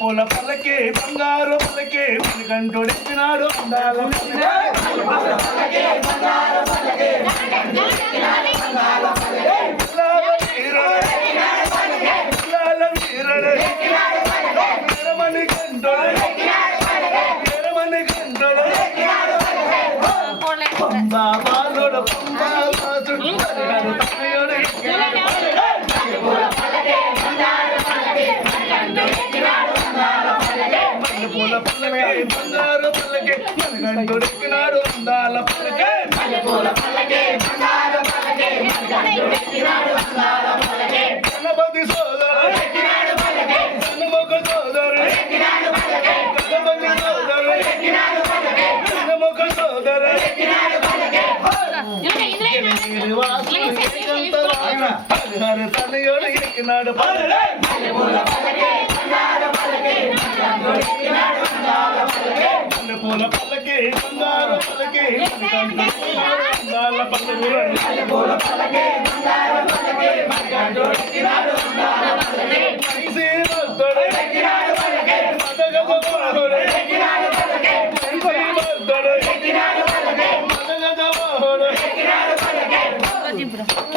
పూల పల్లకి బంగారు పల్లకి కంటొడిచ్చినాడు అందాల వీరుడు ఎరమని కంటొడు ఎరమని కంటొడు బాబాలుడు పంబాసుడు పూల పల్లకి బంగారు పల్లకి కంటొడిచ్చినాడు అందాల పల్లకి గణపతి సోదరు గణముఖ సోదరు గణపతి సోదరు గణముఖ సోదరు హరిహర తనయోడు ఎక్కినాడు పూల పల్లకి బంగారు పల్లకి అందాల పల్లకి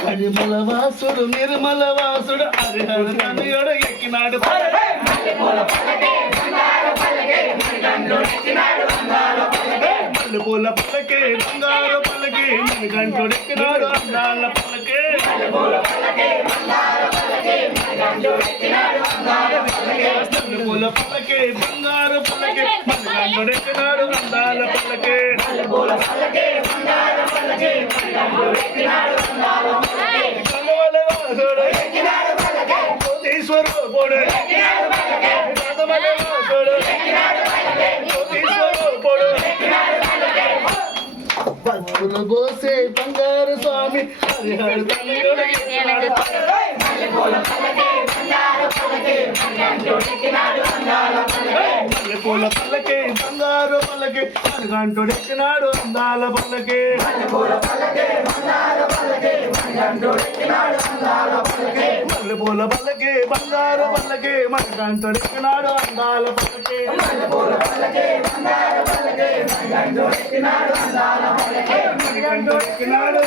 హరిమల వాసుడు నిర్మల వాసుడు హరిహర తనయోడు ఎక్కినాడు పూల పల్లకి బంగారు పల్లకి కంటొడిచ్చినాడు అందాల పల్లకి పూల పల్లకి బంగారు పల్లకి కంటొడిచ్చినాడు అందాల పల్లకి కలవల వాసుడు కోటీశ్వరుడు కలవల వాసుడు కోటీశ్వరుడు భక్తులు బోసే బంగారు స్వామి హరిహర తనయుడు పూల పల్లకి బంగారు పల్లకి కంటొడిచ్చినాడు అందాల పల్లకి పూల పల్లకి బంగారు పల్లకి కంటొడిచ్చినాడు అందాల పల్లకి కంటొడిచ్చినాడు